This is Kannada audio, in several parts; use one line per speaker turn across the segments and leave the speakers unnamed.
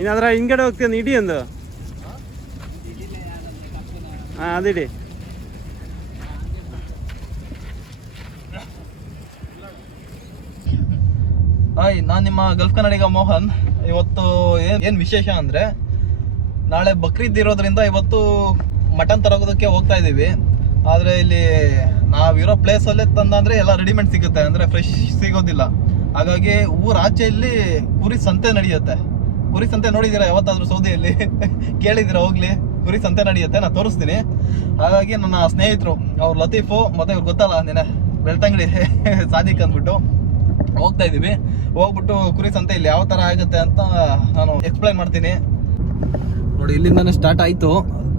ಇನ್ನಾದ್ರ ಹಿಂಗಡೆ ಹೋಗ್ತೀನಿ ಇಡಿ ಒಂದು. ಹಾಂ ಅದಿಡಿ
ಹಾಯ್, ನಾನು ನಿಮ್ಮ ಗಲ್ಫ್ ಕನ್ನಡಿಗ ಮೋಹನ್. ಇವತ್ತು ಏನ್ ಏನ್ ವಿಶೇಷ ಅಂದ್ರೆ, ನಾಳೆ ಬಕ್ರೀದ್ ಇರೋದ್ರಿಂದ ಇವತ್ತು ಮಟನ್ ತರೋದಕ್ಕೆ ಹೋಗ್ತಾ ಇದೀವಿ. ಆದ್ರೆ ಇಲ್ಲಿ ನಾವಿರೋ ಪ್ಲೇಸ್ ಅಲ್ಲೇ ತಂದ್ರೆ ಎಲ್ಲ ರೆಡಿಮೇಡ್ ಸಿಗುತ್ತೆ. ಅಂದ್ರೆ ಫ್ರೆಶ್ ಸಿಗೋದಿಲ್ಲ. ಹಾಗಾಗಿ ಊರಾಚೆಯಲ್ಲಿ ಕುರಿ ಸಂತೆ ನಡೆಯುತ್ತೆ. ಕುರಿ ಸಂತೆ ನೋಡಿದೀರಾ ಯಾವತ್ತಾದ್ರೂ ಸೌದಿಯಲ್ಲಿ? ಕೇಳಿದಿರಾ ಹೋಗ್ಲಿ. ಕುರಿ ಸಂತೆ ನಡೆಯುತ್ತೆ ನಾನು ತೋರಿಸ್ತೀನಿ. ಹಾಗಾಗಿ ನನ್ನ ಸ್ನೇಹಿತರು, ಅವ್ರು ಲತೀಫು ಮತ್ತೆ ಇವ್ರು ಗೊತ್ತಲ್ಲ ನಿನ್ನೆ ಬೆಳ್ತಂಗಡಿ ಸಾದಿಕ್ ಅಂದ್ಬಿಟ್ಟು ಹೋಗ್ತಾ ಇದೀವಿ ಹೋಗ್ಬಿಟ್ಟು ಕುರಿ ಸಂತೆ ಇಲ್ಲಿ ಯಾವ ತರ ಆಗುತ್ತೆ ಅಂತ ನಾನು ಎಕ್ಸ್ಪ್ಲೈನ್ ಮಾಡ್ತೀನಿ. ನೋಡಿ, ಇಲ್ಲಿಂದಾನೇ ಸ್ಟಾರ್ಟ್ ಆಯ್ತು.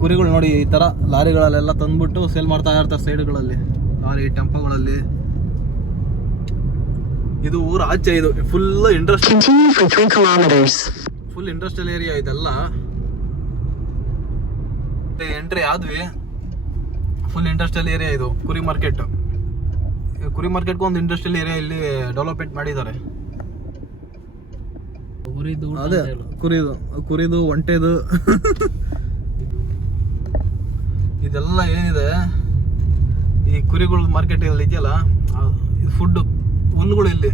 ಕುರಿಗಳು ನೋಡಿ ಈ ತರ ಲಾರಿಗಳಲ್ಲೆಲ್ಲ ತಂದ್ಬಿಟ್ಟು ಸೇಲ್ ಮಾಡ್ತಾ ಇರ್ತಾರೆ ಸೈಡ್ಗಳಲ್ಲಿ ಲಾರಿ, ಟೆಂಪೋಗಳಲ್ಲಿ. ಇದು ಊರ ಆಚೆ ಇದು. Full industry
Continue for 3 kilometers.
Full industrial area ಇದೆಲ್ಲ. ಎಂಟ್ರಿ ಆದ್ವಿ. ಫುಲ್ ಇಂಡಸ್ಟ್ರಿಯಲ್ ಏರಿಯಾ ಇದು. ಕುರಿ ಮಾರ್ಕೆಟ್ ಕುರಿ ಮಾರ್ಕೆಟ್ಗೂ ಒಂದು ಇಂಡಸ್ಟ್ರಿಯಲ್ ಏರಿಯಾ ಇಲ್ಲಿ ಡೆವಲಪ್ಮೆಂಟ್ ಮಾಡಿದ್ದಾರೆ. ಅದೇ ಕುರಿದು ಕುರಿದು ಒಂಟೆದು. ಇದೆಲ್ಲ ಏನಿದೆ? ಈ ಕುರಿಗಳ ಮಾರ್ಕೆಟ್ ಇದೆಯಲ್ಲ? ಇದು ಫುಡ್ ಹುಲ್ಲುಗಳು ಇಲ್ಲಿ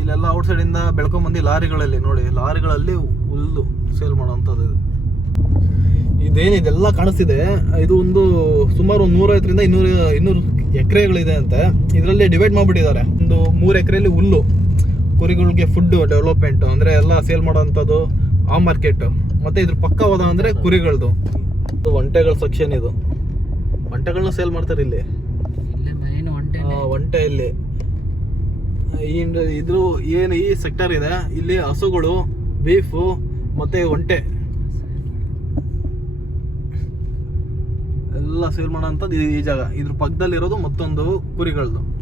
ಇಲ್ಲೆಲ್ಲ ಔಟ್ ಸೈಡ್ ಇಂದ ಬೆಳ್ಕೊಂಬಂದು ಲಾರಿಗಳಲ್ಲಿ ನೋಡಿ ಲಾರಿಗಳಲ್ಲಿ ಹುಲ್ಲು ಸೇಲ್ ಮಾಡೋವಂಥದ್ದು ಇದು. ಇದೇನಿದೆಲ್ಲ ಕಾಣಿಸ್ತಿದೆ? ಇದು ಒಂದು ಸುಮಾರು ಒಂದು ನೂರೈವತ್ತರಿಂದ ಇನ್ನೂರು ಇನ್ನೂರು ಎಕರೆಗಳಿದೆ ಅಂತೆ. ಇದರಲ್ಲಿ ಡಿವೈಡ್ ಮಾಡಿಬಿಟ್ಟಿದ್ದಾರೆ. ಒಂದು ಮೂರು ಎಕರೆಯಲ್ಲಿ ಹುಲ್ಲು ಕುರಿಗಳಿಗೆ ಫುಡ್ ಡೆವಲಪ್ಮೆಂಟ್ ಅಂದ್ರೆ ಎಲ್ಲ ಸೇಲ್ ಮಾಡೋವಂಥದ್ದು ಆ ಮಾರ್ಕೆಟ್ ಮತ್ತೆ ಇದ್ರ ಪಕ್ಕ ಹೋದ ಅಂದ್ರೆ ಕುರಿಗಳದು. ಒಂಟೆಗಳ ಸೆಕ್ಷನ್ ಇದು. ಒಂಟೆಗಳನ್ನ ಸೇಲ್ ಮಾಡ್ತಾರೆ ಇಲ್ಲಿ? ಒಂಟೆ ಇಲ್ಲಿ. ಈ ಏನು ಈ ಸೆಕ್ಟರ್ ಇದೆ, ಇಲ್ಲಿ ಹಸುಗಳು ಬೀಫು ಮತ್ತೆ ಒಂಟೆ. ಎಲ್ಲ ಸೇಲ್ ಮಾಡೋಂಥದ್ದು ಈ- ಜಾಗ. ಇದ್ರ ಪಕ್ಕದಲ್ಲಿರೋದು ಮತ್ತೊಂದು ಕುರಿಗಳದು.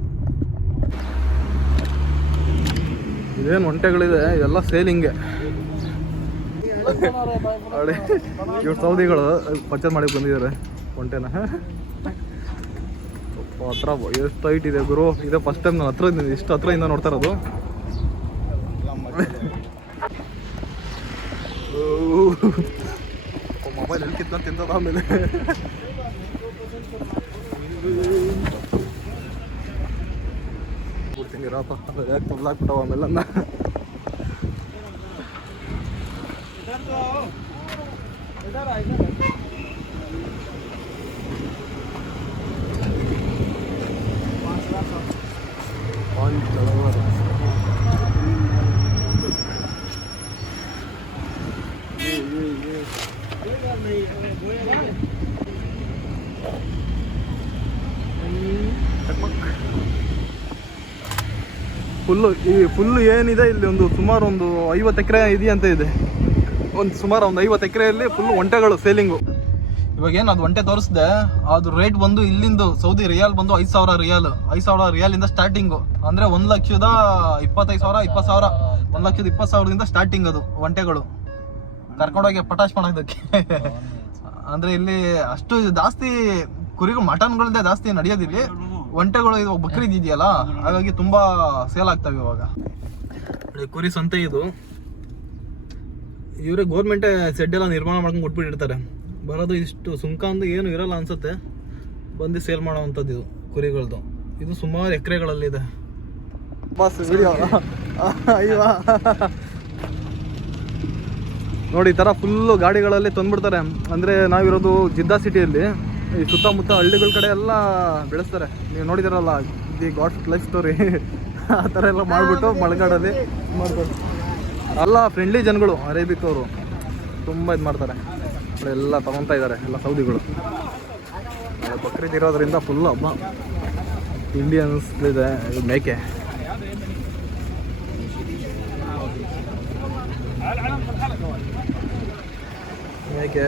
ಇದೇನು ಒಂಟೆಗಳಿದೆ ಇದೆಲ್ಲ ಸೇಲಿಂಗೆ ಇವ್ರು ಸೌದಿಗಳು, ಪರ್ಚೇಸ್ ಮಾಡಿ ಬಂದಿದ್ದಾರೆ, ಒಂಟೆನ. ಹತ್ರ ಎಷ್ಟು ಹೈಟ್ ಇದೆ ಗುರು? ಇದೆ ಫಸ್ಟ್ ಟೈಮ್ ನಾನು ಹತ್ರ ಇಷ್ಟು ಹತ್ರದಿಂದ ನೋಡ್ತಾ ಇರೋದು. ಮೊಬೈಲ್ ಎಲ್ಲಿ ಕಿತ್ತ ತಿಂತದ ಆಮೇಲೆ? ಬಿಡ್ತೀನಿರಪ್ಪ ಯಾಕೆ ತುಲ್ಲಾಕ್ಬಿಟ್ಟವ ಆಮೇಲೆ ಫುಲ್ಲು ಈ ಫುಲ್ಲು ಏನಿದೆ, ಇಲ್ಲಿ ಒಂದು ಸುಮಾರು ಒಂದು ಐವತ್ತು ಎಕರೆ ಇದೆಯಂತ ಇದೆ. ಒಂದು ಸುಮಾರು ಒಂದು ಐವತ್ತು ಎಕರೆಯಲ್ಲಿ ಫುಲ್ಲು ಒಂಟೆಗಳು ಸೇಲಿಂಗು ಇವಾಗ ಏನು ಅದು ಒಂಟೆ ತೋರಿಸ್ದೆ, ಅದು ರೇಟ್ ಬಂದು ಇಲ್ಲಿಂದು ಸೌದಿ ರಿಯಾಲ್ ಬಂದು ಐದು ಸಾವಿರ ರಿಯಾಲ್ ಐದು ಸಾವಿರ ರಿಯಾಲಿಂದ ಸ್ಟಾರ್ಟಿಂಗು ಅಂದರೆ ಒಂದು ಲಕ್ಷದ ಇಪ್ಪತ್ತೈದು ಸಾವಿರ, ಇಪ್ಪತ್ತು ಸಾವಿರ, ಒಂದು ಲಕ್ಷದ ಇಪ್ಪತ್ತು ಸಾವಿರದಿಂದ ಸ್ಟಾರ್ಟಿಂಗ್ ಅದು ಒಂಟೆಗಳು. ಕರ್ಕೊಂಡೋಗಿ ಪಟಾಶ್ ಮಾಡೋದಕ್ಕೆ ಅಂದ್ರೆ ಇಲ್ಲಿ ಅಷ್ಟು ಜಾಸ್ತಿ ಕುರಿಗಳು ಮಟನ್ಗಳದ್ದೇ ಜಾಸ್ತಿ ನಡೆಯೋದಿಲ್ಲಿ ಒಂಟೆಗಳು ಇವಾಗ ಬಕ್ರೀದ್ ಇದೆಯಲ್ಲ, ಹಾಗಾಗಿ ತುಂಬಾ ಸೇಲ್ ಆಗ್ತವೆ ಇವಾಗ. ಕುರಿ ಸಂತೆ ಇದು. ಇವರೇ ಗೌರ್ಮೆಂಟೇ ಸೆಡ್ ಎಲ್ಲ ನಿರ್ಮಾಣ ಮಾಡ್ಕೊಂಡು ಕೊಟ್ಬಿಟ್ಟಿರ್ತಾರೆ. ಬರೋದು ಇಷ್ಟು ಸುಂಕ ಅಂದು ಏನು ಇರಲ್ಲ ಅನ್ಸುತ್ತೆ. ಬಂದು ಸೇಲ್ ಮಾಡೋವಂಥದ್ದು ಇದು, ಕುರಿಗಳದು. ಇದು ಸುಮಾರು ಎಕರೆಗಳಲ್ಲಿದೆ. ವಿಡಿಯೋ ಅಯ್ಯೋ. ನೋಡಿ, ಈ ಥರ ಫುಲ್ಲು ಗಾಡಿಗಳಲ್ಲಿ ತಂದ್ಬಿಡ್ತಾರೆ. ಅಂದರೆ ನಾವಿರೋದು ಜಿದ್ದಾ ಸಿಟಿಯಲ್ಲಿ. ಈ ಸುತ್ತಮುತ್ತ ಹಳ್ಳಿಗಳ ಕಡೆ ಎಲ್ಲ ಬೆಳೆಸ್ತಾರೆ. ನೀವು ನೋಡಿದಿರಲ್ಲ, ದಿ ಗಾಡ್ ಲೈಫ್ ಸ್ಟೋರಿ. ಆ ಥರ ಎಲ್ಲ ಮಾಡಿಬಿಟ್ಟು ಮಳೆಗಾಡಲ್ಲಿ ಮಾಡ್ತಾರೆ. ಎಲ್ಲ ಫ್ರೆಂಡ್ಲಿ ಜನಗಳು, ಅರೇಬಿಕ್ ಅವರು. ತುಂಬ ಇದು ಮಾಡ್ತಾರೆ ಎಲ್ಲ ತಗೊಂತ ಇದ್ದಾರೆ, ಎಲ್ಲ ಸೌದಿಗಳು. ಬಕ್ರೀದ್ ಇರೋದ್ರಿಂದ ಫುಲ್ ಹಬ್ಬ. ಇಂಡಿಯನ್ಸ್ ಇದೆ ಮೇಕೆ. ಮೇಕೆ.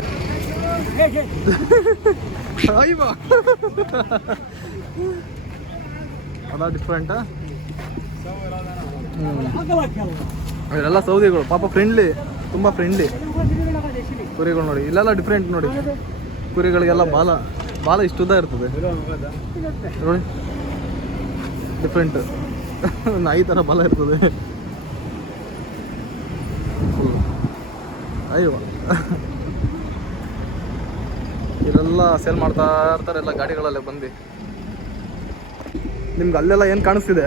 ಅದ ಡಿಫ್ರೆಂಟಾ ಎಲ್ಲ ಸೌದಿಗಳು, ಪಾಪ ಫ್ರೆಂಡ್ಲಿ ತುಂಬ ಫ್ರೆಂಡ್ಲಿ ಕುರಿಗಳು ನೋಡಿ, ಇಲ್ಲೆಲ್ಲ ಡಿಫ್ರೆಂಟ್ ನೋಡಿ. ಕುರಿಗಳಿಗೆಲ್ಲ ಬಾಲ ಬಾಲ ಇಷ್ಟುದ್ದ ಇರ್ತದೆ. ನೋಡಿ. ಡಿಫ್ರೆಂಟ್ ನಾಯಿ ಥರ ಬಾಲ ಇರ್ತದೆ. ಅಯ್ಯೋ. ಇಲ್ಲೆಲ್ಲ ಸೇಲ್ ಮಾಡ್ತಾ ಇರ್ತಾರೆ ಎಲ್ಲ ಗಾಡಿಗಳಲ್ಲೇ ಬಂದು. ನಿಮ್ಗೆ ಅಲ್ಲೆಲ್ಲ ಏನು ಕಾಣಿಸ್ತಿದೆ?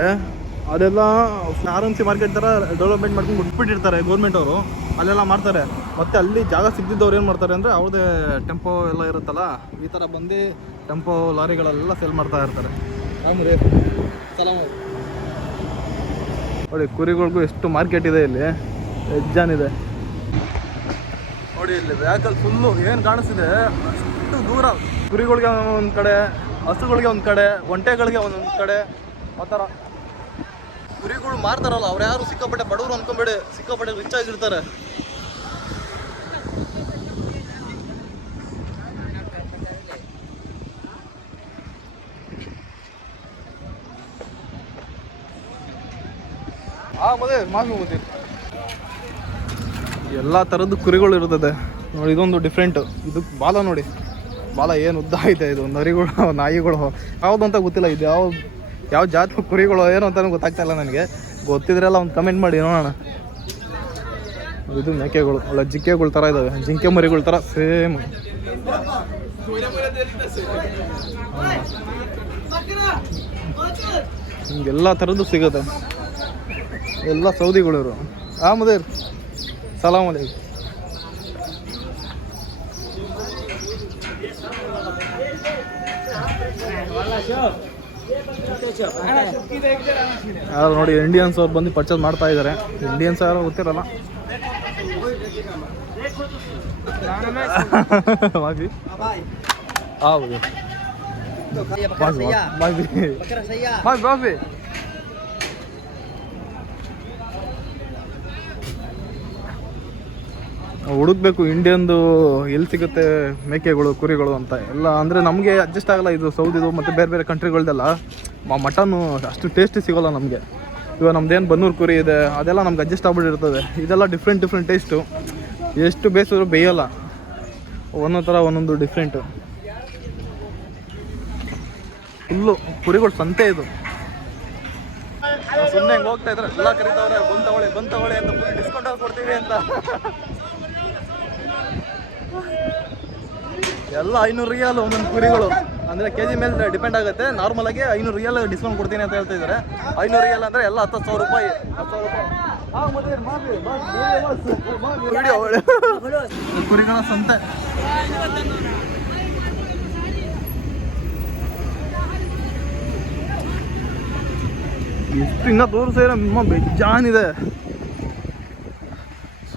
ಅದೆಲ್ಲ ಆರ್ ಎಂ ಸಿ ಮಾರ್ಕೆಟ್ ಥರ ಡೆವಲಪ್ಮೆಂಟ್ ಮಾಡ್ಕೊಂಡು ಬಿಟ್ಬಿಟ್ಟಿರ್ತಾರೆ ಗೌರ್ಮೆಂಟ್ ಅವರು. ಅಲ್ಲೆಲ್ಲ ಮಾಡ್ತಾರೆ. ಮತ್ತೆ ಅಲ್ಲಿ ಜಾಗ ಸಿಗ್ದಿದ್ದವ್ರು ಏನು ಮಾಡ್ತಾರೆ ಅಂದರೆ ಅವ್ರದ್ದೇ ಟೆಂಪೋ ಎಲ್ಲ ಇರುತ್ತಲ್ಲ, ಈ ಥರ ಬಂದು ಟೆಂಪೋ ಲಾರಿಗಳೆಲ್ಲ ಸೇಲ್ ಮಾಡ್ತಾ ಇರ್ತಾರೆ. ಆಮೇಲೆ ನೋಡಿ, ಕುರಿಗಳಿಗೂ ಎಷ್ಟು ಮಾರ್ಕೆಟ್ ಇದೆ ಇಲ್ಲಿ. ಹೆಜ್ಜಾನಿದೆ ನೋಡಿ, ಇಲ್ಲಿ ವೆಹಿಕಲ್ ಫುಲ್ಲು ಏನು ಕಾಣಿಸ್ತಿದೆ? ಅಷ್ಟು ದೂರ. ಕುರಿಗಳಿಗೆ ಒಂದು ಕಡೆ, ಹಸುಗಳಿಗೆ ಒಂದು ಕಡೆ, ಒಂಟೆಗಳಿಗೆ ಒಂದೊಂದು ಕಡೆ. ಆ ಥರ ಕುರಿಗಳು ಮಾರ್ತಾರಲ್ಲ ಅವ್ರು ಯಾರು ಸಿಕ್ಕಾಪಟ್ಟೆ ಬಡವರು ಅನ್ಕೊಂಬೇಡಿ ಸಿಕ್ಕಾಪಟ್ಟೆ ರಿಚ್ ಆಗಿರ್ತಾರೆ. ಆ ಮದುವೆ ಮಾಮಿ ಮದುವೆ ಎಲ್ಲ ಥರದ್ದು ಕುರಿಗಳು ಇರ್ತದೆ ನೋಡಿ ಇದೊಂದು ಡಿಫ್ರೆಂಟ್ ಇದು ಬಾಲ ನೋಡಿ. ಬಾಲ ಏನು ಉದ್ದ ಐತೆ ಇದು ನರಿಗಳು ನಾಯಿಗಳು ಯಾವ್ದು ಅಂತ ಗೊತ್ತಿಲ್ಲ ಇದು ಯಾವ ಯಾವ ಜಾತಿ ಕುರಿಗಳು ಏನು ಅಂತ ಗೊತ್ತಾಗ್ತಾ ಇಲ್ಲ ನನಗೆ. ಗೊತ್ತಿದ್ರೆಲ್ಲ ಒಂದು ಕಮೆಂಟ್ ಮಾಡಿ ನೋಡೋಣ. ಇದು ಮೇಕೆಗಳು, ಅಲ್ಲ ಜಿಂಕೆಗಳ ಥರ ಇದ್ದಾವೆ ಜಿಂಕೆ ಮರಿಗಳ ಥರ ಸೇಮ್ ಹಿಂಗೆಲ್ಲ ಥರದ್ದು ಸಿಗುತ್ತೆ. ಎಲ್ಲ ಸೌದಿಗಳು ಇರು ಆ, ಮುದೇರ್. ಸಲಾಮ್ ಅಲೈಕ್ ಯಾರು ನೋಡಿ ಇಂಡಿಯನ್ಸ್ ಅವ್ರು ಬಂದು ಪರ್ಚೇಸ್ ಮಾಡ್ತಾ ಇದ್ದಾರೆ ಇಂಡಿಯನ್ಸ್ ಯಾರು ಗೊತ್ತಿರಲ್ಲ. ಮಾಫಿ ಹೌದು ಮಾಫಿ ಮಾಫಿ ಮಾಫಿ ಮಾಫಿ ಹುಡುಕ್ಬೇಕು ಇಂಡಿಯನ್ದು ಎಲ್ಲಿ ಸಿಗುತ್ತೆ, ಮೇಕೆಗಳು, ಕುರಿಗಳು ಅಂತ. ಎಲ್ಲ ಅಂದರೆ ನಮಗೆ ಅಡ್ಜಸ್ಟ್ ಆಗಲ್ಲ, ಇದು ಸೌದಿದು ಮತ್ತು ಬೇರೆ ಬೇರೆ ಕಂಟ್ರಿಗಳ್ದೆಲ್ಲ ಮಟನ್ನು ಅಷ್ಟು ಟೇಸ್ಟಿ ಸಿಗೋಲ್ಲ ನಮಗೆ. ಇವಾಗ ನಮ್ದೇನು ಬನ್ನೂರು ಕುರಿ ಇದೆ, ಅದೆಲ್ಲ ನಮ್ಗೆ ಅಡ್ಜಸ್ಟ್ ಆಗ್ಬಿಟ್ಟಿರ್ತದೆ. ಇದೆಲ್ಲ ಡಿಫ್ರೆಂಟ್ ಡಿಫ್ರೆಂಟ್ ಟೇಸ್ಟು ಎಷ್ಟು ಬೇಯಿಸಿದ್ರು ಬೇಯಲ್ಲ. ಒಂದೊಂದು ಥರ ಒಂದೊಂದು ಡಿಫ್ರೆಂಟು ಫುಲ್ಲು ಕುರಿಗಳು ಸಂತೆ ಇದು. ಸುಮ್ಮನೆ ಹೆಂಗೆ ಹೋಗ್ತಾ ಇದ್ರೆ ಎಲ್ಲ ಕರೀತಾವ್ರೆ ಬಂದ್ ತಗೊಳ್ಳಿ ಅಂತ ಡಿಸ್ಕೌಂಟ್ ಆಗಿ ಕೊಡ್ತೀವಿ ಅಂತ. ಎಲ್ಲ ಐನೂರು ರಿಯಲ್ ಒಂದೊಂದು ಕುರಿಗಳು. ಅಂದರೆ ಕೆ ಜಿ ಮೇಲೆ ಡಿಪೆಂಡ್ ಆಗುತ್ತೆ. ನಾರ್ಮಲ್ ಆಗಿ ಐನೂರು ರಿಯಲ್ ಡಿಸ್ಕೌಂಟ್ ಕೊಡ್ತೀನಿ ಅಂತ ಹೇಳ್ತಾ ಇದಾರೆ. ಐನೂರು ರಿಯಲ್ ಅಂದರೆ ಎಲ್ಲ ಹತ್ತು ಸಾವಿರ ರೂಪಾಯಿ. ಹತ್ತು ಸಾವಿರ ರೂಪಾಯಿ. ಕುರಿಗಳ ಸಂತೆ. ಎಷ್ಟು ಇನ್ನ ತೋರಿಸಿದ್ರೆ ನಿಮ್ಮ ಬೇಜಾನಿದೆ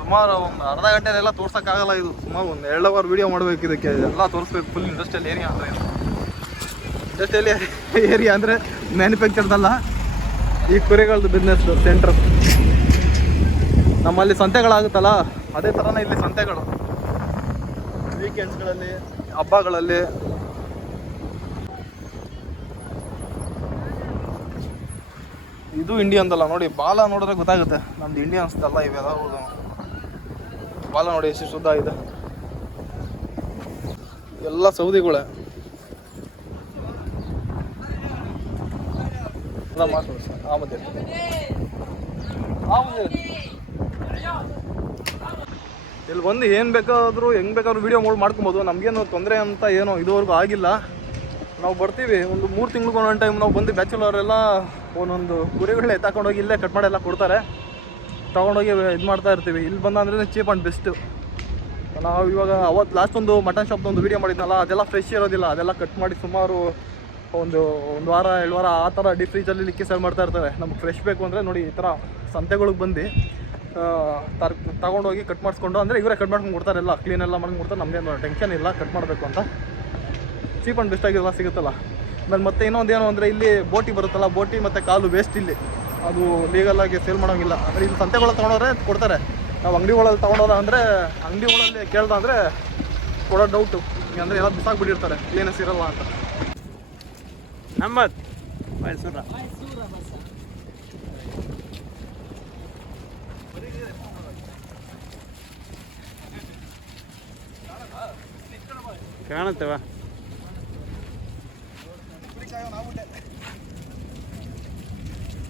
ಸುಮಾರು ಒಂದು ಅರ್ಧ ಗಂಟೆಲೆಲ್ಲ ತೋರ್ಸೋಕ್ಕಾಗಲ್ಲ ಇದು. ಸುಮಾರು ಒಂದು ಎರಡು ಅವರ್ ವಿಡಿಯೋ ಮಾಡಬೇಕು ಇದಕ್ಕೆ. ಎಲ್ಲ ತೋರಿಸ್ಬೇಕು ಫುಲ್ ಇಂಡಸ್ಟ್ರಿಯಲ್ ಏರಿಯಾ ಅಂದರೆ. ಇಂಡಸ್ಟ್ರಿಯಲ್ ಏರಿಯಾ ಅಂದರೆ ಮ್ಯಾನುಫ್ಯಾಕ್ಚರ್ದಲ್ಲ ಈ ಕುರಿಗಳದ್ದು ಬಿಸ್ನೆಸ್ ಸೆಂಟ್ರ್ ನಮ್ಮಲ್ಲಿ ಸಂತೆಗಳಾಗುತ್ತಲ್ಲ, ಅದೇ ಥರನೇ ಇಲ್ಲಿ ಸಂತೆಗಳು. ವೀಕೆಂಡ್ಸ್ಗಳಲ್ಲಿ ಹಬ್ಬಗಳಲ್ಲಿ. ಇದು ಇಂಡಿಯನ್ದಲ್ಲ ನೋಡಿ, ಬಾಲ ನೋಡಿದ್ರೆ ಗೊತ್ತಾಗುತ್ತೆ. ನಮ್ದು ಇಂಡಿಯನ್ಸ್ದಲ್ಲ ಇವೆಲ್ಲ ಹೌದು. ಬಾಲ ನೋಡಿ ಎಷ್ಟು ಶುದ್ಧ ಇದೆ. ಎಲ್ಲ ಸೌದಿಗಳೇ. ಸರ್ ಇಲ್ಲಿ ಬಂದು ಏನು ಬೇಕಾದರೂ, ಹೆಂಗ್ ಬೇಕಾದ್ರು ವಿಡಿಯೋ ಮೋಡ್ ಮಾಡ್ಕೊಬೋದು. ನಮಗೇನು ತೊಂದರೆ ಅಂತ ಏನೋ ಇದುವರೆಗೂ ಆಗಿಲ್ಲ. ನಾವು ಬರ್ತೀವಿ. ಒಂದು ಮೂರು ತಿಂಗ್ಳಿಗೆ ಒಂದೊಂದು ಟೈಮ್ ನಾವು ಬಂದು ಬ್ಯಾಚುಲರ್ ಎಲ್ಲ ಒಂದೊಂದು ಗುರಿಗಳೇ ಎತ್ತಾಕೊಂಡೋಗಿ ಇಲ್ಲೇ ಕಟ್ ಮಾಡೆಲ್ಲ ಕೊಡ್ತಾರೆ. ತೊಗೊಂಡೋಗಿ ಇದು ಮಾಡ್ತಾ ಇರ್ತೀವಿ. ಇಲ್ಲಿ ಬಂದ ಚೀಪ್ ಆ್ಯಂಡ್ ಬೆಸ್ಟು ನಾವು ಇವಾಗ ಅವತ್ತು ಲಾಸ್ಟ್ ಒಂದು ಮಟನ್ ಶಾಪ್ದು ಒಂದು ವೀಡಿಯೋ ಮಾಡಿದ್ನಲ್ಲ, ಅದೆಲ್ಲ ಫ್ರೆಶ್ ಇರೋದಿಲ್ಲ. ಅದೆಲ್ಲ ಕಟ್ ಮಾಡಿ ಸುಮಾರು ಒಂದು ಒಂದು ವಾರ ಎರಡು ವಾರ ಆ ಥರ ಡೀಪ್ ಫ್ರೀಜಲ್ಲಿ ಲಿಕ್ಕಿ ಸೇಲ್ ಮಾಡ್ತಾ ಇರ್ತಾರೆ. ನಮ್ಗೆ ಫ್ರೆಶ್ ಬೇಕು ಅಂದರೆ ನೋಡಿ ಈ ಥರ ಸಂತೆಗಳಿಗೆ ಬಂದು ತರ್ ತಗೊಂಡೋಗಿ ಕಟ್ ಮಾಡಿಸ್ಕೊಂಡು, ಅಂದರೆ ಇವರೇ ಕಟ್ ಮಾಡ್ಕೊಂಡು ಕೊಡ್ತಾರೆ ಎಲ್ಲ. ಕ್ಲೀನ್ ಎಲ್ಲ ಮಾಡ್ಕೊಂಡು ಕೊಡ್ತಾರೆ ನಮ್ದೇನೋ ಟೆನ್ಷನ್ ಇಲ್ಲ ಕಟ್ ಮಾಡಬೇಕು ಅಂತ. ಚೀಪ್ ಆ್ಯಂಡ್ ಬೆಸ್ಟ್ ಎಲ್ಲ ಸಿಗುತ್ತಲ್ಲ. ಆಮೇಲೆ ಮತ್ತೆ ಇನ್ನೊಂದು ಏನು ಅಂದರೆ ಇಲ್ಲಿ ಬೋಟಿ ಬರುತ್ತಲ್ಲ, ಬೋಟಿ ಮತ್ತು ಕಾಲು ವೇಸ್ಟ್ ಇಲ್ಲಿ. ಅದು ಲೀಗಲ್ ಆಗಿ ಸೇಲ್ ಮಾಡೋಂಗಿಲ್ಲ. ಅಂದ್ರೆ ಇಲ್ಲಿ ಸಂತೆಗಳಲ್ಲಿ ತಗೊಂಡವ್ರೆ ಕೊಡ್ತಾರೆ. ನಾವು ಅಂಗಡಿಗಳಲ್ಲಿ ತಗೊಂಡೋದ ಅಂದರೆ ಅಂಗಡಿಗಳಲ್ಲಿ ಕೇಳ್ದ ಅಂದರೆ ಕೊಡೋ ಡೌಟು ಅಂದರೆ ಎಲ್ಲ ಬಿಸಾಕ್ಬಿಟ್ಟಿರ್ತಾರೆ ಕ್ಲೀನೆಸ್ ಇರಲ್ಲ ಅಂತ.
ನಂಬರ್. ಮೈಸೂರ. ಕಾಣುತ್ತವ?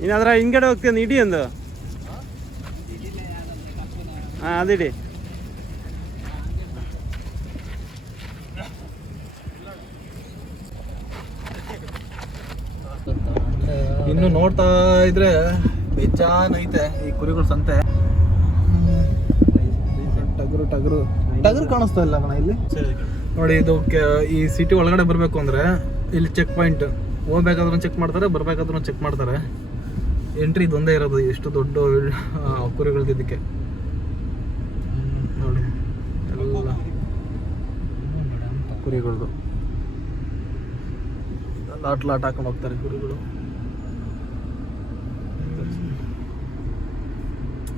ನೀನಾದ್ರ ಹಿಂಗಡೆ ಹೋಗ್ತೀನಿ ಇಡಿ ಒಂದು. ಹಾಂ ಅದಿಡಿ
ಇನ್ನು ನೋಡ್ತಾ ಇದ್ರೆ ಬೇಜಾನ್ ಐತೆ ಈ ಕುರಿಗಳ ಸಂತೆ. ಟಗರು ಟಗರು. ಟಗರು ಕಾಣಿಸ್ತಾ ಇಲ್ಲ ಕಣ ಇಲ್ಲಿ. ನೋಡಿ ಇದು ಕೆ- ಈ ಸಿಟಿ ಒಳಗಡೆ ಬರಬೇಕು ಅಂದ್ರೆ ಇಲ್ಲಿ ಚೆಕ್ ಪಾಯಿಂಟ್ ಹೋಗ್ಬೇಕಾದ್ರೂ ಚೆಕ್ ಮಾಡ್ತಾರೆ ಬರ್ಬೇಕಾದ್ರೂ ಚೆಕ್ ಮಾಡ್ತಾರೆ. ಎಂಟ್ರಿ ಇದೊಂದೇ ಇರೋದು ಎಷ್ಟು ದೊಡ್ಡ ಕುರಿಗಳದಿದ್ದಕ್ಕೆ ನೋಡಿ. ಎಲ್ಲ ಕುರಿಗಳದು. ಲಾಟ್ ಲಾಟ್ ಹಾಕೊಂಡು ಹೋಗ್ತಾರೆ ಕುರಿಗಳು.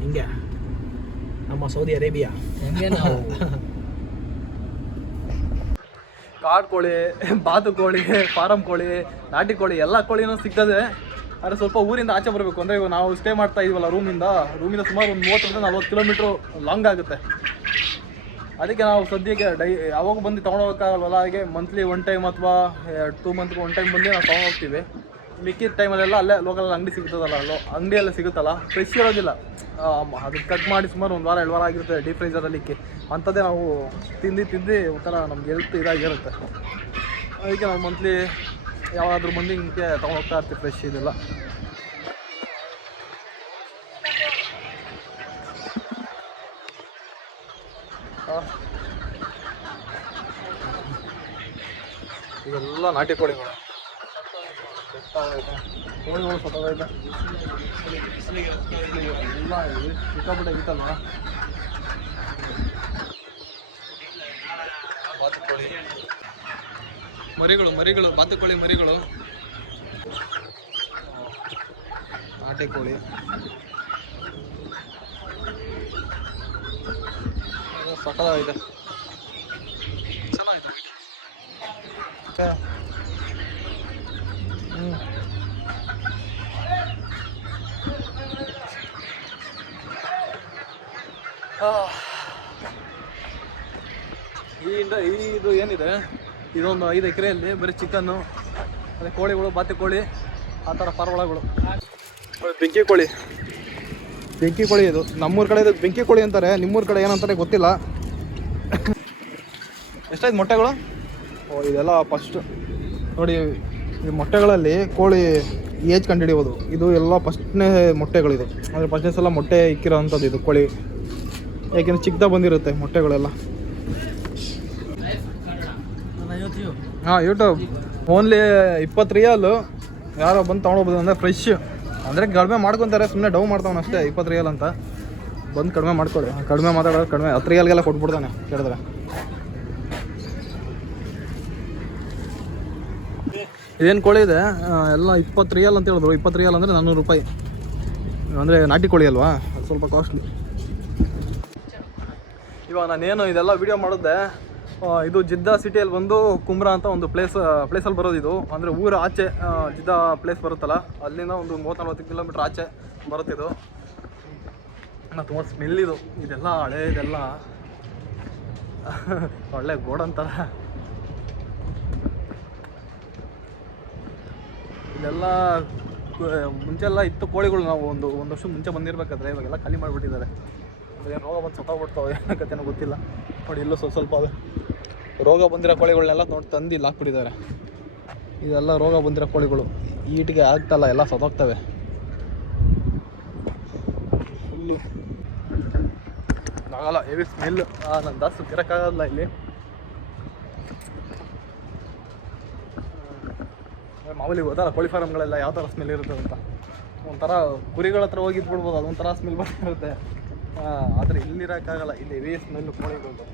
ಹಿಂಗೆ. ನಮ್ಮ ಸೌದಿ ಅರೇಬಿಯಾ. ಕಾಡು ಕೋಳಿ ಬಾತು ಕೋಳಿ ಫಾರಂ ಕೋಳಿ ನಾಟಿ ಕೋಳಿ ಎಲ್ಲ ಕೋಳಿನೂ ಸಿಗ್ತದೆ. ಆದರೆ ಸ್ವಲ್ಪ ಊರಿಂದ ಆಚೆ ಬರಬೇಕು. ಅಂದರೆ ಇವಾಗ ನಾವು ಸ್ಟೇ ಮಾಡ್ತಾ ಇದೀವಲ್ಲ ರೂಮಿಂದ ರೂಮಿಂದ ಸುಮಾರು ಒಂದು ಮೂವತ್ತರಿಂದ ನಲ್ವತ್ತು ಕಿಲೋಮೀಟ್ರು ಲಾಂಗ್ ಆಗುತ್ತೆ. ಅದಕ್ಕೆ ನಾವು ಸದ್ಯಕ್ಕೆ ಡೈ, ಯಾವಾಗ ಬಂದು ತೊಗೊಂಡೋಗಕ್ಕಾಗಲ್ವಲ್ಲ ಹಾಗೆ ಮಂತ್ಲಿ ಒನ್ ಟೈಮ್ ಅಥವಾ ಟೂ ಮಂತ್ಗೆ ಒನ್ ಟೈಮ್ ಬಂದು ನಾವು ತೊಗೊಂಡೋಗ್ತೀವಿ ಮಿಕ್ಕಿದ ಟೈಮಲ್ಲೆಲ್ಲ ಅಲ್ಲೇ ಲೋಕಲಲ್ಲಿ ಅಂಗಡಿ ಸಿಗುತ್ತದಲ್ಲ ಲೋ, ಅಂಗಡಿಯೆಲ್ಲ ಸಿಗುತ್ತಲ್ಲ ಫ್ರೆಶ್ ಇರೋದಿಲ್ಲ. ಅದು ಕಟ್ ಮಾಡಿ ಸುಮಾರು ಒಂದು ವಾರ, ಎರಡು ವಾರ ಆಗಿರುತ್ತೆ ಡೀಪ್ ಫ್ರೀಜರಲ್ಲಿ ಇಕ್ಕಿ. ಅಂಥದ್ದೇ ನಾವು ತಿಂದು ತಿಂದು ಒಂಥರ ನಮ್ಗೆ ಹೆಲ್ತ್ ಇದಾಗಿರುತ್ತೆ. ಅದಕ್ಕೆ ನಾವು ಮಂತ್ಲಿ ಯಾವಾಗಾದ್ರೂ ಬಂದು ಹಿಂಗೆ ತೊಗೊಂಡೋಗ್ತಾ ಇರ್ತೀವಿ ಫ್ರೆಶ್ ಇದೆಲ್ಲ. ಇವೆಲ್ಲ ನಾಟಿ ಕೋಳಿಗಳು ಕೋಳಿಗಳು ಸತ್ತೋಗೈತೆ ಎಲ್ಲ ಸಿಕ್ಕಾಪಟ್ಟೆ ಇತ್ತಲ್ಲ ಬಾತುಕೋಳಿ ಮರಿಗಳು ಮರಿಗಳು ಬಾತುಕೋಳಿ ಮರಿಗಳು. ನಾಟಿ ಕೋಳಿ ಸಕ್ಕದಾಗಿದೆ ಚೆನ್ನಾಗಿದೆ. ಹ್ಞೂ ಇಂದ- ಈ ಇದು ಏನಿದೆ? ಇದೊಂದು ಐದು ಎಕರೆಯಲ್ಲಿ ಬರೀ ಚಿಕನ್ನು ಅದೇ ಕೋಳಿಗಳು ಬಾತುಕೋಳಿ ಆ ಥರ ಪರವಳಗಳು ಬೆಂಕಿ ಕೋಳಿ. ಬೆಂಕಿ ಕೋಳಿ ಇದು. ನಮ್ಮೂರ ಕಡೆ ಇದು ಬೆಂಕಿ ಕೋಳಿ ಅಂತಾರೆ. ನಿಮ್ಮೂರ ಕಡೆ ಏನಂತಾರೆ ಗೊತ್ತಿಲ್ಲ. ಎಷ್ಟಾಯ್ತು ಮೊಟ್ಟೆಗಳು? ಓ ಇದೆಲ್ಲ ಫಸ್ಟ್ ನೋಡಿ ಈ ಮೊಟ್ಟೆಗಳಲ್ಲಿ ಕೋಳಿ ಏಜ್ ಕಂಡುಹಿಡಿಯೋದು ಇದು ಎಲ್ಲ ಫಸ್ಟ್ನೇ ಮೊಟ್ಟೆಗಳಿದು. ಅಂದರೆ ಫಸ್ಟ್ನೇ ಸಲ ಮೊಟ್ಟೆ ಇಕ್ಕಿರೋ ಅಂಥದ್ದು ಇದು ಕೋಳಿ. ಯಾಕೆಂದ್ರೆ ಚಿಕ್ಕದ ಬಂದಿರುತ್ತೆ ಮೊಟ್ಟೆಗಳೆಲ್ಲ. ಹಾಂ ಯೂಟ್ಯೂಬ್ ಓನ್ಲಿ ಇಪ್ಪತ್ತು ರಿಯಲ್ ಯಾರೋ ಬಂದು ತೊಗೊಂಡೋಗ್ಬೋದು ಅಂದರೆ ಫ್ರೆಶ್ ಅಂದರೆ ಕಡಿಮೆ ಮಾಡ್ಕೊತಾರೆ ಸುಮ್ಮನೆ ಡೌ ಮಾಡ್ತಾವನ ಅಷ್ಟೇ, ಇಪ್ಪತ್ತು ರಿಯಲ್ ಅಂತ. ಬಂದು ಕಡಿಮೆ ಮಾಡ್ಕೊಡಿ ಕಡಿಮೆ ಮಾತಾಡೋದು ಕಡಿಮೆ. ಹತ್ತು ರಿಯಲ್ಗೆಲ್ಲ ಕೊಟ್ಬಿಡ್ತಾನೆ, ಕೇಳಿದ್ರೆ. ಇದೇನು ಕೋಳಿ ಇದೆ? ಎಲ್ಲ ಇಪ್ಪತ್ತು ರಿಯಲ್ ಅಂತ ಹೇಳಿದ್ರು. ಇಪ್ಪತ್ತು ರಿಯಲ್ ಅಂದರೆ ನಾನ್ನೂರು ರೂಪಾಯಿ. ಅಂದರೆ ನಾಟಿ ಕೋಳಿ ಅಲ್ವಾ? ಸ್ವಲ್ಪ ಕಾಸ್ಟ್ಲಿ ಇವಾಗ ನಾನೇನು ಇದೆಲ್ಲ ವಿಡಿಯೋ ಮಾಡಿದ್ದೆ ಇದು ಜಿದ್ದಾ ಸಿಟಿಯಲ್ಲಿ ಬಂದು ಕುಮ್ರಾ ಅಂತ ಒಂದು ಪ್ಲೇಸ್ ಪ್ಲೇಸಲ್ಲಿ ಬರೋದು ಇದು ಅಂದರೆ ಊರ ಆಚೆ ಜಿದ್ದ ಪ್ಲೇಸ್ ಬರುತ್ತಲ್ಲ, ಅಲ್ಲಿಂದ ಒಂದು ಮೂವತ್ತು ನಲ್ವತ್ತು ಕಿಲೋಮೀಟ್ರ್ ಆಚೆ ಅಣ್ಣ, ತುಂಬ ಸ್ಮೆಲ್ ಇದು. ಇದೆಲ್ಲ ಹಳೆ, ಇದೆಲ್ಲ ಒಳ್ಳೆ ಗೋಡ್ ಥರ ಇದೆಲ್ಲ, ಮುಂಚೆಲ್ಲ ಇತ್ತು ಕೋಳಿಗಳು ನಾವು ಒಂದು ಒಂದು ವರ್ಷ ಮುಂಚೆ ಬಂದಿರ್ಬೇಕಾದ್ರೆ, ಇವಾಗೆಲ್ಲ ಖಾಲಿ ಮಾಡಿಬಿಟ್ಟಿದ್ದಾರೆ. ರೋಗ ಬಂದು ಸತ್ತೋಗ್ಬಿಡ್ತಾವೆ ಏನೋ ಗೊತ್ತಿಲ್ಲ. ನೋಡಿ, ಇಲ್ಲೂ ಸ್ವಲ್ಪ ಸ್ವಲ್ಪ ರೋಗ ಬಂದಿರೋ ಕೋಳಿಗಳನ್ನೆಲ್ಲ ನೋಡಿ ತಂದು ಇಲ್ಲಿ ಹಾಕ್ಬಿಟ್ಟಿದ್ದಾರೆ. ಇದೆಲ್ಲ ರೋಗ ಬಂದಿರೋ ಕೋಳಿಗಳು. ಈಟಿಗೆ ಆಗ್ತಲ್ಲ ಎಲ್ಲ ಸತ್ತೋಗ್ತವೆ ಫುಲ್ಲು ಆಗಲ್ಲ ಹೆವಿ ಸ್ಮೆಲ್ ನನ್ನ ದಾಸು ತಿರಕ್ಕಾಗಲ್ಲ ಇಲ್ಲಿ. ಮಾಮೂಲಿ ಗೊತ್ತಲ್ಲ ಕೋಳಿ ಫಾರಮ್ಗಳೆಲ್ಲ ಯಾವ ಥರ ಸ್ಮೆಲ್ ಇರುತ್ತೆ ಅಂತ. ಒಂಥರ ಕುರಿಗಳ ಹತ್ರ ಹೋಗಿ ಬಿಡ್ಬೋದು ಅದೊಂಥರ ಸ್ಮೆಲ್ ಬರ್ತಿರುತ್ತೆ. ಆದರೆ ಇಲ್ಲಿರೋಕ್ಕಾಗಲ್ಲ, ಇಲ್ಲಿ ಹೆವಿ ಸ್ಮೆಲ್ ಕೋಳಿಗಳದ್ದು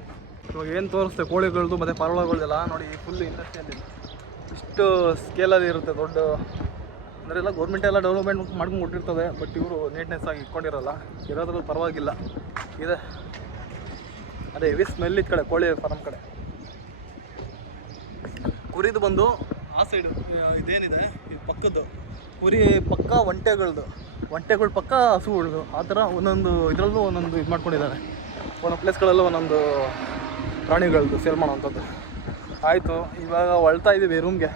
ಇವಾಗ ಏನು ತೋರಿಸ್ತೇವೆ ಕೋಳಿಗಳದ್ದು ಮತ್ತು ಪರಳಗಳದೆಲ್ಲ ನೋಡಿ ಫುಲ್ ಇಂಡಸ್ಟ್ರಿಯಲ್ಲಿ ಇಷ್ಟು ಸ್ಕೇಲಲ್ಲಿ ಇರುತ್ತೆ ದೊಡ್ಡ ಅಂದರೆ ಎಲ್ಲ ಗೌರ್ಮೆಂಟ್ ಎಲ್ಲ ಡೆವಲಪ್ಮೆಂಟ್ ಮಾಡ್ಕೊಂಡು ಬಟ್ ಇವರು ನೀಟ್ನೆಸ್ ಆಗಿ ಇಟ್ಕೊಂಡಿರಲ್ಲ. ಇರೋದ್ರಲ್ಲಿ ಪರವಾಗಿಲ್ಲ. ಇದೆ. ಅದೇ ಹೆವಿ ಸ್ಮೆಲ್ ಇತ್ತು ಕಡೆ, ಕೋಳಿ ಫಾರಮ್ ಕಡೆ. ಕುರಿದು ಬಂದು, ಆ ಸೈಡು ಇದೇನಿದೆ ಇದು ಪಕ್ಕದ್ದು. ಕುರಿ ಪಕ್ಕ ಒಂಟೆಗಳದು. ಒಂಟೆಗಳ ಪಕ್ಕ ಹಸುಗಳದು ಆ ಥರ ಒಂದೊಂದು ಇದರಲ್ಲೂ ಒಂದೊಂದು ಇದು ಮಾಡ್ಕೊಂಡಿದ್ದಾರೆ. ಒಂದೊಂದು ಪ್ಲೇಸ್ಗಳಲ್ಲೂ ಒಂದೊಂದು ಪ್ರಾಣಿಗಳದ್ದು ಸೇಲ್ ಮಾಡೋವಂಥದ್ದು ಆಯಿತು ಇವಾಗ ಹೊಳ್ತಾ ಇದ್ದೀವಿ ರೂಮ್ಗೆ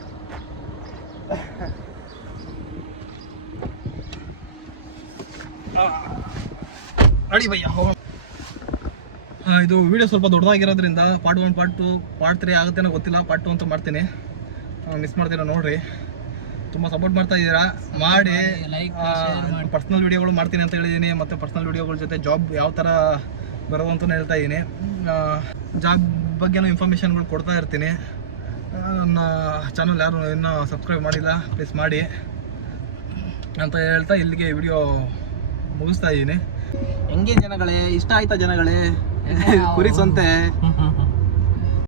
ನಡಿ ಭಯ್ಯ ಇದು ವಿಡಿಯೋ ಸ್ವಲ್ಪ ದೊಡ್ಡದಾಗಿರೋದ್ರಿಂದ part one part two part three ಆಗುತ್ತೇನೋ ಗೊತ್ತಿಲ್ಲ ಪಾರ್ಟ್ ಟು ಅಂತ ಮಾಡ್ತೀನಿ. ಮಿಸ್ ಮಾಡ್ತೀರಾ ನೋಡ್ರಿ. ತುಂಬ ಸಪೋರ್ಟ್ ಮಾಡ್ತಾ ಇದ್ದೀರಾ ಮಾಡಿ ಲೈಕ್ ಪರ್ಸ್ನಲ್ ವಿಡಿಯೋಗಳು ಮಾಡ್ತೀನಿ ಅಂತ ಹೇಳಿದ್ದೀನಿ ಮತ್ತು ಪರ್ಸ್ನಲ್ ವಿಡಿಯೋಗಳ ಜೊತೆ ಜಾಬ್ ಯಾವ ಥರ ಬರೋದು ಅಂತಲೂ ಹೇಳ್ತಾ ಇದ್ದೀನಿ ಜಾಬ್ ಬಗ್ಗೆನೂ ಇನ್ಫಾರ್ಮೇಷನ್ಗಳು ಕೊಡ್ತಾ ಇರ್ತೀನಿ. ನನ್ನ ಚಾನಲ್ ಯಾರು ಇನ್ನೂ ಸಬ್ಸ್ಕ್ರೈಬ್ ಮಾಡಿಲ್ಲ ಪ್ಲೀಸ್ ಮಾಡಿ ಅಂತ ಹೇಳ್ತಾ ಇಲ್ಲಿಗೆ ವಿಡಿಯೋ ಮುಗಿಸ್ತಾ ಇದ್ದೀನಿ. ಹೆಂಗೆ ಜನಗಳೇ? ಇಷ್ಟ ಆಯ್ತಾ ಜನಗಳೇ? ಕುರಿ ಸಂತೆ.